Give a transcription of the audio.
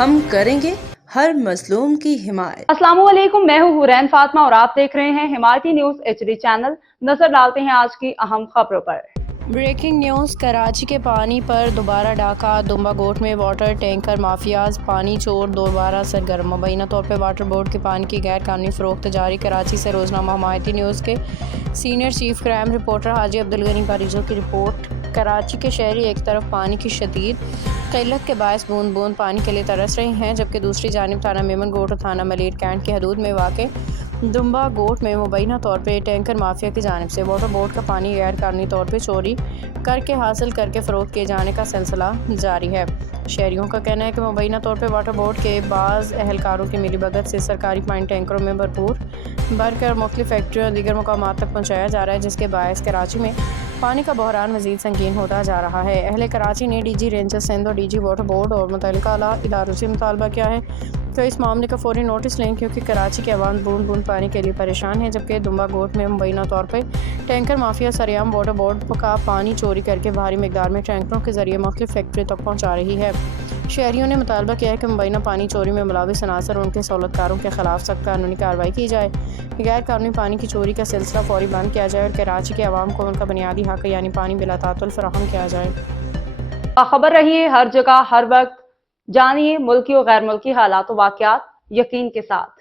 ہم کریں گے ہر مظلوم کی حمایت۔ السلام علیکم، میں ہوں حورین فاطمہ اور آپ دیکھ رہے ہیں حمایتی نیوز HD چینل۔ نظر ڈالتے ہیں آج کی اہم خبروں پر۔ بریکنگ نیوز، کراچی کے پانی پر دوبارہ ڈاکہ، دمبا گوٹ میں واٹر ٹینکر مافیاز پانی چور دوبارہ سرگرم۔ مبینہ طور پر واٹر بورڈ کے پانی کی غیر قانونی فروخت جاری۔ کراچی سے روزنامہ حمایتی نیوز کے سینئر چیف کرائم رپورٹر حاجی عبدالغنی باریجو کی رپورٹ۔ کراچی کے شہری ایک طرف پانی کی شدید قلت کے باعث بوند بوند پانی کے لیے ترس رہے ہیں، جبکہ دوسری جانب تھانہ میمن گوٹ اور تھانہ ملیر کینٹ کی حدود میں واقع دمبا گوٹ میں مبینہ طور پر ٹینکر مافیا کی جانب سے واٹر بورڈ کا پانی غیر قانونی طور پر چوری کر کے حاصل کر کے فروخت کیے جانے کا سلسلہ جاری ہے۔ شہریوں کا کہنا ہے کہ مبینہ طور پر واٹر بورڈ کے بعض اہلکاروں کی ملی بھگت سے سرکاری پانی ٹینکروں میں بھر کر مختلف فیکٹریوں اور دیگر مقامات تک پہنچایا جا رہا ہے، جس کے باعث کراچی میں پانی کا بحران مزید سنگین ہوتا جا رہا ہے۔ اہل کراچی نے ڈی جی رینجر سندھ اور ڈی جی واٹر بورڈ اور متعلقہ اعلیٰ اداروں سے مطالبہ کیا ہے کہ اس معاملے کا فوری نوٹس لیں، کیونکہ کراچی کے عوام بوند بوند پانی کے لیے پریشان ہیں، جبکہ دمبا گوٹ میں مبینہ طور پر ٹینکر مافیا سرعام واٹر بورڈ کا پانی چوری کر کے بھاری مقدار میں ٹینکروں کے ذریعے مختلف فیکٹریوں تک پہنچا رہی ہے۔ شہریوں نے مطالبہ کیا ہے کہ مبینہ پانی چوری میں ملوث عناصر اور ان کے سہولت کاروں کے خلاف سخت قانونی کارروائی کی جائے، غیر قانونی پانی کی چوری کا سلسلہ فوری بند کیا جائے اور کراچی کے عوام کو ان کا بنیادی حق یعنی پانی بلا تعطل فراہم کیا جائے۔ باخبر رہیے ہر جگہ ہر وقت، جانیے ملکی و غیر ملکی حالات و واقعات یقین کے ساتھ۔